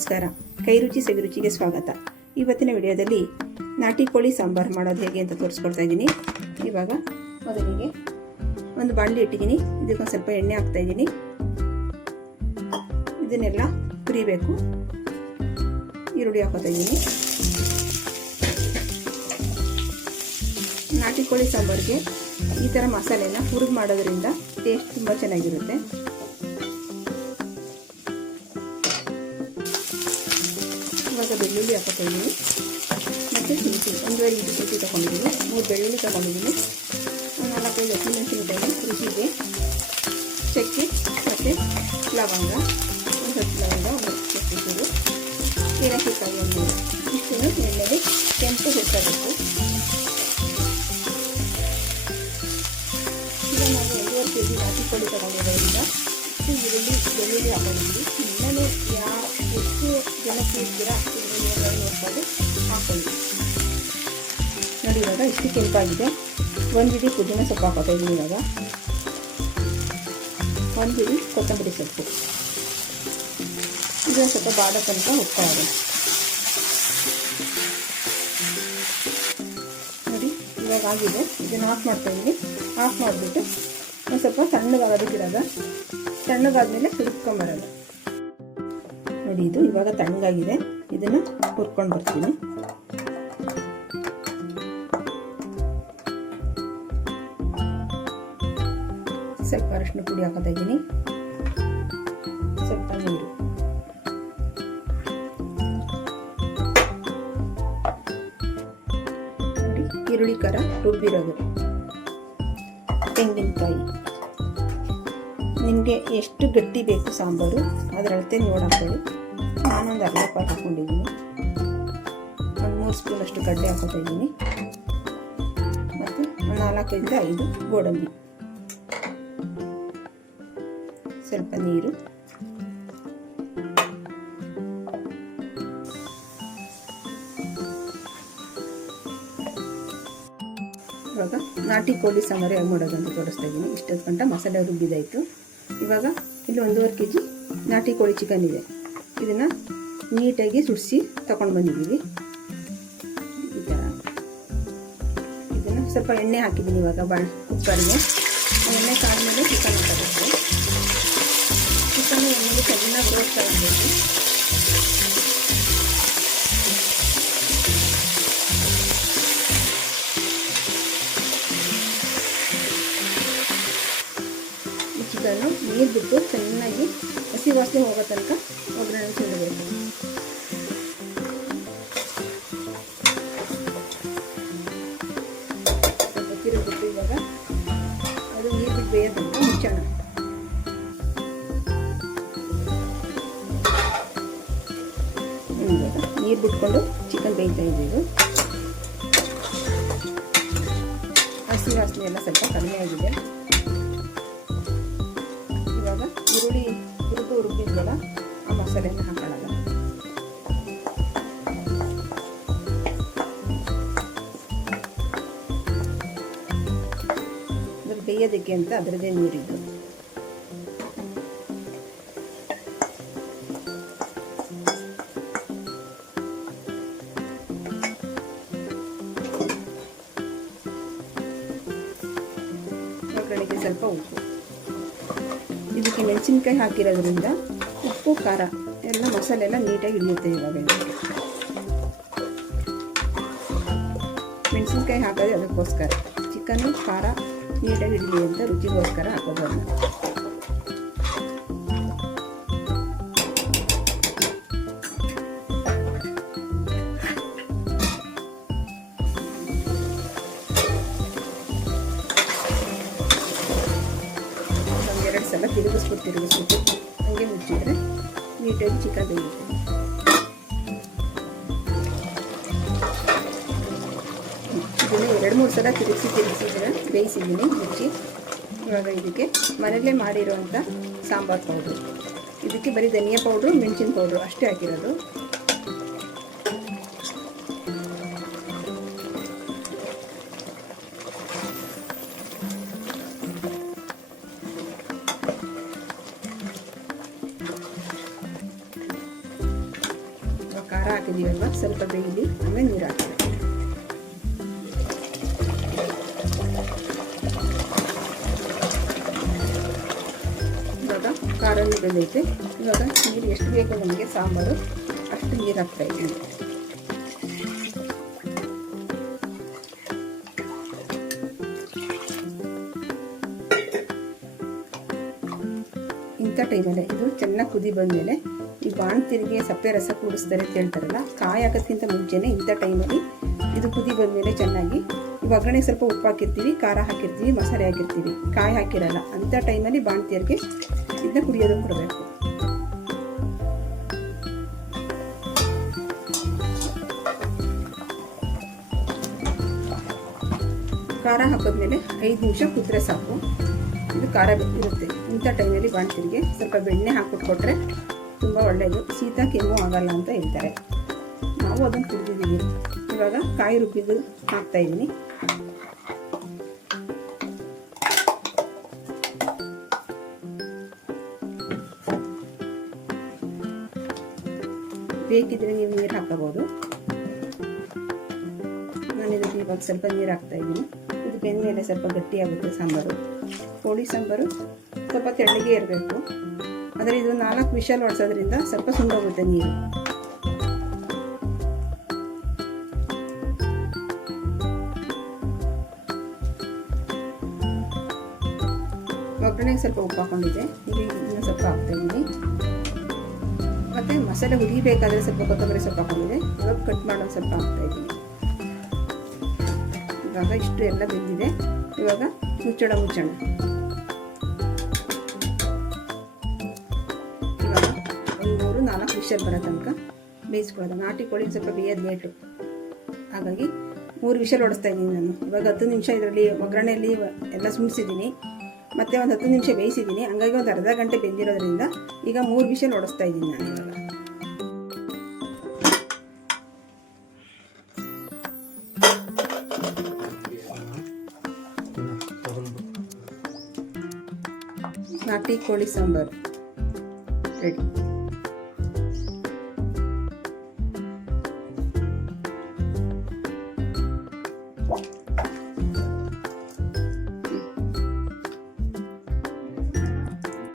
ನಮಸ್ಕಾರ. ಕೈರುಚಿ ಸವಿರುಚಿಗೆ ಸ್ವಾಗತ. ಇವತ್ತಿನ ವಿಡಿಯೋದಲ್ಲಿ ನಾಟಿ ಕೋಳಿ ಸಾಂಬಾರು ಮಾಡೋದು ಹೇಗೆ ಅಂತ ತೋರಿಸ್ಕೊಡ್ತಾ ಇದ್ದೀನಿ. ಇವಾಗ ಮೊದಲಿಗೆ ಒಂದು ಬಾಣಲಿ ಇಟ್ಟಿದ್ದೀನಿ. ಇದಕ್ಕೊಂದು ಸ್ವಲ್ಪ ಎಣ್ಣೆ ಹಾಕ್ತಾ ಇದ್ದೀನಿ. ಇದನ್ನೆಲ್ಲ ಕುರಿಬೇಕು ಈರುಳ್ಳಿ ಹಾಕೋತಾ ಇದ್ದೀನಿ. ನಾಟಿ ಕೋಳಿ ಸಾಂಬಾರಿಗೆ ಈ ಥರ ಮಸಾಲೆನ ಹುರಿದು ಮಾಡೋದ್ರಿಂದ ಟೇಸ್ಟ್ ತುಂಬ ಚೆನ್ನಾಗಿರುತ್ತೆ. ಇವಾಗ ಬೆಳ್ಳುಳ್ಳಿ ಹಾಕೋತಿದ್ದೀನಿ ಮತ್ತು ಶುಂಠಿ ಒಂದು ಐದು ಶುಂಠಿ ತೊಗೊಂಡಿದ್ದೀನಿ. ಮೂರು ಬೆಳ್ಳುಳ್ಳಿ ತೊಗೊಂಡಿದ್ದೀನಿ. ನಾಲ್ಕೈದು ಹಸಿಮೆಣಸಿನಕಾಯಿ ರುಚಿಗೆ ಚಕ್ಕೆ, ಮತ್ತು ಲವಂಗ, ಒಂದು ಸ್ವಲ್ಪ ಲವಂಗ, ಒಂದು ಚಕ್ಕೆ ಚೂರು ಏಲಕ್ಕಿಕಾಯಿ ಒಂದು ಇಷ್ಟನ್ನು ಎಣ್ಣೆಗೆ ಕೆಂಪು ಹುರ್ಕೋಬೇಕು. ಈಗ ನಾವು ಒಂದೂವರೆ ಕೆ ಜಿ ನಾಟಿ ಕೋಳಿ ಈರುಳ್ಳಿ ಬೆಳ್ಳುಳ್ಳಿ ಹಾಕೊಂಡಿದ್ವಿ ಇನ್ನೂ ಯಾವ ಜನಕ್ಕೆ ನೋಡ್ಬೋದು. ನೋಡಿ ಇವಾಗ ಇಷ್ಟು ಕೆಂಪಾಗಿದೆ. ಒಂದು ಹಿಡಿ ಪುದೀನ ಸೊಪ್ಪು ಹಾಕೋತಾ ಇವಾಗ. ಒಂದು ಹಿಡಿ ಕೊತ್ತಂಬರಿ ಸೊಪ್ಪು. ಇದನ್ನು ಸ್ವಲ್ಪ ಬಾಡ ತನಕ ಉಪ್ಪಾಗೋಣ. ನೋಡಿ, ಇವಾಗ ಆಗಿದೆ. ಇದನ್ನು ಆಫ್ ಮಾಡ್ತಾ ಇದ್ದೀನಿ ಆಫ್ ಮಾಡಿಬಿಟ್ಟು ಒಂದು ಸ್ವಲ್ಪ ಸಣ್ಣಗಾದ ತಣ್ಣಗಾದ್ಮೇಲೆ ಹುರ್ಕೊಂಬರೋದು ನೋಡಿ ಇದು ಇವಾಗ ತಣ್ಣಗಾಗಿದೆ ಇದನ್ನು ಹುರ್ಕೊಂಡು ಬರ್ತೀನಿ. ಸ್ವಲ್ಪ ಅರಶಿನ ಪುಡಿ ಹಾಕೋತಾ ಇದ್ದೀನಿ. ಸ್ವಲ್ಪ ನೀರು. ಈರುಳ್ಳಿ ಖಾರ ರುಬ್ಬಿರೋದು. ತೆಂಗಿನಕಾಯಿ. ನಿಮಗೆ ಎಷ್ಟು ಗಟ್ಟಿ ಬೇಕು ಸಾಂಬಾರು ಅದರ ಅಳತೆ ನೋಡಾಕೊಳ್ಳಿ. ನಾನೊಂದು ಅರ್ಧ ಪಾಕ್ ಹಾಕ್ಕೊಂಡಿದ್ದೀನಿ ಒಂದು ಮೂರು ಸ್ಪೂನಷ್ಟು ಕಡ್ಡೆ ಹಾಕೋತಾ ಇದ್ದೀನಿ. ಮತ್ತು ಒಂದು ನಾಲ್ಕೈದು ಐದು ಗೋಡಂಬಿ. ಸ್ವಲ್ಪ ನೀರು. ಇವಾಗ ನಾಟಿ ಕೋಳಿ ಸಾಂಬಾರು ಹೇಗೆ ಮಾಡೋದು ಅಂತ ತೋರಿಸ್ತಾ ಇದ್ದೀನಿ. ಇಷ್ಟೊತ್ತು ಗಂಟ ಮಸಾಲೆ ರುಬ್ಬಿದಾಯಿತು ಇವಾಗ ಇಲ್ಲಿ ಒಂದೂವರೆ ಕೆ ಜಿ ನಾಟಿ ಕೋಳಿ ಚಿಕನ್ ಇದೆ. ಇದನ್ನು ನೀಟಾಗಿ ಸುಡಿಸಿ ತಗೊಂಡು ಬಂದಿದ್ದೀವಿ. ಈ ಥರ ಇದನ್ನು ಸ್ವಲ್ಪ ಎಣ್ಣೆ ಹಾಕಿದ್ದೀನಿ ಇವಾಗ ಬಾ ಕುಕ್ಕರ್ಗೆ. ಎಣ್ಣೆ ಕಾದ್ಮೇಲೆ ಚಿಕನ್ ಹಾಕಬೇಕು ಚಿಕನ್ ಎಣ್ಣೆಗೆ ಚೆನ್ನಾಗಿ ರೋಸ್ಟ್ ಆಗಬೇಕು. ನೀರು ಬಿಟ್ಟು ಚೆನ್ನಾಗಿ ಹಸಿ ವಾಸನೆ ಹೋಗೋ ತನಕ ಒಗ್ಗರಣೆ ಚೆಲ್ಲಬೇಕು ತಿರುಗಿಬಿಟ್ಟು ಇವಾಗ ಅದು ನೀರು ಬಿಟ್ಟು ಬೇಯೋ ತನಕ ಮುಚ್ಚೋಣ. ನೀರು ಬಿಟ್ಕೊಂಡು ಚಿಕನ್ ಬೇಯ್ತಾ ಇದ್ದೀವಿ. ಹಸಿ ವಾಸನೆ ಎಲ್ಲ ಸ್ವಲ್ಪ ಕಡಿಮೆ ಆಗಿದೆ. ಮಸಾಲೆನ ಹಾಕೊಳ್ಳೋಣ ಅದ್ರ ಬೇಯೋದಕ್ಕೆ ಅಂತ ಅದರದೇ ನೀರಿದ್ದು. ಸ್ವಲ್ಪ ಉಪ್ಪು. ಇದಕ್ಕೆ ಮೆಣಸಿನ್ಕಾಯಿ ಹಾಕಿರೋದ್ರಿಂದ ಉಪ್ಪು ಖಾರ. ಎಲ್ಲ ಮಸಾಲೆ ಎಲ್ಲ ನೀಟಾಗಿ ಹಿಡಿಯುತ್ತೆ ಇವಾಗ ಮೆಣಸಿನ್ಕಾಯಿ ಹಾಕೋದು ಅದಕ್ಕೋಸ್ಕರ. ಚಿಕನ್ನು ಖಾರ ನೀಟಾಗಿ ಹಿಡಲಿ ಅಂತ ರುಚಿಗೋಸ್ಕರ ಹಾಕೋದು ಒಂದೆರಡು ಸಲ ತಿರುಗಿಸ್ಬಿಟ್ಟು ತಿರುಗಿಸ್ಬಿಟ್ಟು. ನೀಟಾಗಿ ಚಿಕನ್ ಇರುತ್ತೆ ಇದನ್ನು ಎರಡು ಮೂರು ಸಲ ತಿರುಗಿಸಿ ತಿರುಗಿಸಿದ್ರೆ ಬೇಯಿಸಿದ್ದೀನಿ ಮುಚ್ಚಿ ಇವಾಗ ಇದಕ್ಕೆ ಮನೆಯಲ್ಲೇ ಮಾಡಿರೋವಂಥ ಸಾಂಬಾರು ಪೌಡ್ರು ಇದಕ್ಕೆ ಬರೀ ಧನಿಯಾ ಪೌಡ್ರು ಮೆಣಸಿನ ಪೌಡ್ರು ಅಷ್ಟೇ ಹಾಕಿರೋದು. ಹಾಕಿದೀವಲ್ವ ಸ್ವಲ್ಪ ಬೇಯಲಿ ಆಮೇಲೆ ನೀರು ಹಾಕ್ತೀವಿ. ಇವಾಗ ಖಾರನೂ ಬೆಂದೈತೆ ಇವಾಗ ನೀರು ಎಷ್ಟು ಬೇಕು ನಮಗೆ ಸಾಂಬಾರು, ಅಷ್ಟು ನೀರು ಹಾಕ್ತಾ ಇದ್ದೀನಿ. ಇಂಥ ಟೈಮಲ್ಲೇ ಇದು ಚೆನ್ನಾಗಿ ಕುದಿ ಬಂದಮೇಲೆ ಈ ಬಾಣ್ತಿರಿಗೆ ಸಪ್ಪೆ ರಸ ಕೂಡಿಸ್ತಾರೆ ಅಂತ ಹೇಳ್ತಾರಲ್ಲ, ಕಾಯಿ ಹಾಕೋದ್ಕಿಂತ ಮುಂಚೆನೇ ಇಂಥ ಟೈಮಲ್ಲಿ ಇದು ಕುದಿ ಬಂದಮೇಲೆ ಚೆನ್ನಾಗಿ ಈ ಒಗ್ಗರಣೆಗೆ ಸ್ವಲ್ಪ ಉಪ್ಪು ಹಾಕಿರ್ತೀವಿ, ಖಾರ ಹಾಕಿರ್ತೀವಿ, ಮಸಾಲೆ ಹಾಕಿರ್ತೀವಿ. ಕಾಯಿ ಹಾಕಿರಲ್ಲ, ಅಂಥ ಟೈಮಲ್ಲಿ ಬಾಣ್ತಿಯರಿಗೆ ಇದನ್ನ ಕುಡಿಯೋದಕ್ಕೆ ಕೊಡಬೇಕು. ಖಾರ ಹಾಕಿದ್ಮೇಲೆ ಐದು ನಿಮಿಷ ಕುದ್ರೆ ಸಾಕು. ಇದು ಖಾರ ಇರುತ್ತೆ. ಇಂಥ ಟೈಮಲ್ಲಿ ಬಾಣ್ತಿರಿಗೆ ಸ್ವಲ್ಪ ಬೆಣ್ಣೆ ಹಾಕ್ಬಿಟ್ಟು ಕೊಟ್ಟರೆ ತುಂಬ ಒಳ್ಳೆಯದು ಶೀತ, ಕೆಮ್ಮು ಆಗಲ್ಲ ಅಂತ ಹೇಳ್ತಾರೆ. ನಾವು ಅದನ್ನು ಕುಡಿದಿದ್ದೀವಿ. ಇವಾಗ ಕಾಯಿ ರುಬ್ಬಿದ್ದು ಹಾಕ್ತಾ ಇದ್ದೀನಿ. ಬೇಕಿದ್ರೆ ನೀವು ನೀರು ಹಾಕಬಹುದು. ನಾನು ಇದಕ್ಕೆ ಇವಾಗ ಸ್ವಲ್ಪ ನೀರು ಹಾಕ್ತಾ ಇದ್ದೀನಿ. ಇದು ಬೆಂದಮೇಲೆ ಸ್ವಲ್ಪ ಗಟ್ಟಿಯಾಗುತ್ತೆ ಸಾಂಬಾರು. ಕೋಳಿ ಸಾಂಬಾರು ಸ್ವಲ್ಪ ತೆಳ್ಳಗೆ ಇರಬೇಕು. ಆದರೆ ಇದು ನಾಲ್ಕು ವಿಷಲ್ ಹೊಡ್ಸೋದ್ರಿಂದ ಸ್ವಲ್ಪ ಸುಂಡೋಗುತ್ತೆ ನೀರು. ಒಗ್ಗರಣೆಗೆ ಸ್ವಲ್ಪ ಉಪ್ಪು ಹಾಕೊಂಡಿದ್ದೆ. ಇಲ್ಲಿ ಇನ್ನೂ ಸ್ವಲ್ಪ ಹಾಕ್ತಾ ಇದ್ದೀನಿ. ಮತ್ತು ಮಸಾಲೆ ಹುರಿಬೇಕಾದ್ರೆ ಸ್ವಲ್ಪ ಕೊತ್ತಂಬರಿ ಸೊಪ್ಪು ಹಾಕೊಂಡಿದೆ ಇವಾಗ ಕಟ್ ಮಾಡೋದು ಸ್ವಲ್ಪ ಹಾಕ್ತಾಯಿದ್ದೀನಿ ಇವಾಗ ಇಷ್ಟು ಎಲ್ಲ ಬೆಂದಿದೆ. ಇವಾಗ ಮುಚ್ಚಳ ಮುಚ್ಚೋಣ ಮೂರು ನಾಲ್ಕು ವಿಷಲ್ ಬರೋ ತನಕ ಬೇಯಿಸ್ಕೊಳ್ಳೋದು. ನಾಟಿ ಕೋಳಿ ಸ್ವಲ್ಪ ಬೇಯೋದು ಲೇಟು. ಹಾಗಾಗಿ ಮೂರು ವಿಷಲ್ ಹೊಡಿಸ್ತಾ ಇದ್ದೀನಿ ನಾನು. ಇವಾಗ ಹತ್ತು ನಿಮಿಷ ಇದರಲ್ಲಿ ಒಗ್ಗರಣೆಯಲ್ಲಿ ಎಲ್ಲ ಸುಣಿಸಿದ್ದೀನಿ ಮತ್ತೆ ಒಂದು ಹತ್ತು ನಿಮಿಷ ಬೇಯಿಸಿದ್ದೀನಿ. ಹಂಗಾಗಿ ಒಂದು ಅರ್ಧ ಗಂಟೆ ಬೆಂದಿರೋದ್ರಿಂದ ಈಗ ಮೂರು ವಿಷಲ್ ಹೊಡಿಸ್ತಾ ಇದ್ದೀನಿ ನಾನು ಇವಾಗ. ನಾಟಿ ಕೋಳಿ ಸಾಂಬಾರು. ರೆಡಿ